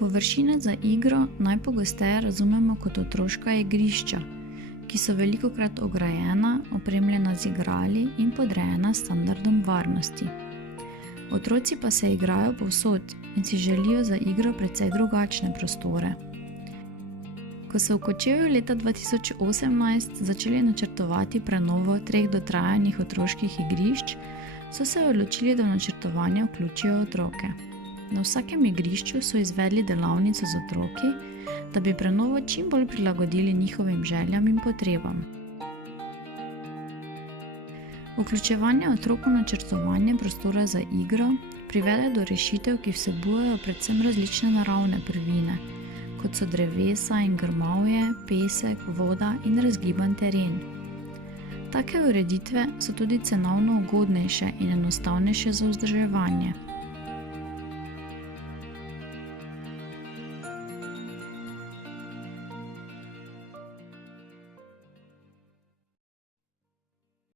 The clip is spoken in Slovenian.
Površine za igro najpogosteje razumemo kot otroška igrišča, ki so velikokrat ograjena, opremljena z igrali in podrejena standardom varnosti. Otroci pa se igrajo povsod in si želijo za igro precej drugačne prostore. Ko so v Kočevju leta 2018 začeli načrtovati prenovo 3 dotrajanih otroških igrišč, so se odločili, da v načrtovanje vključijo otroke. Na vsakem igrišču so izvedli delavnico z otroki, da bi prenovo čim bolj prilagodili njihovim željam in potrebam. Vključevanje otrok v načrtovanje prostora za igro privede do rešitev, ki vsebujejo predvsem različne naravne prvine, kot so drevesa in grmovje, pesek, voda in razgiban teren. Take ureditve so tudi cenovno ugodnejše in enostavnejše za vzdrževanje.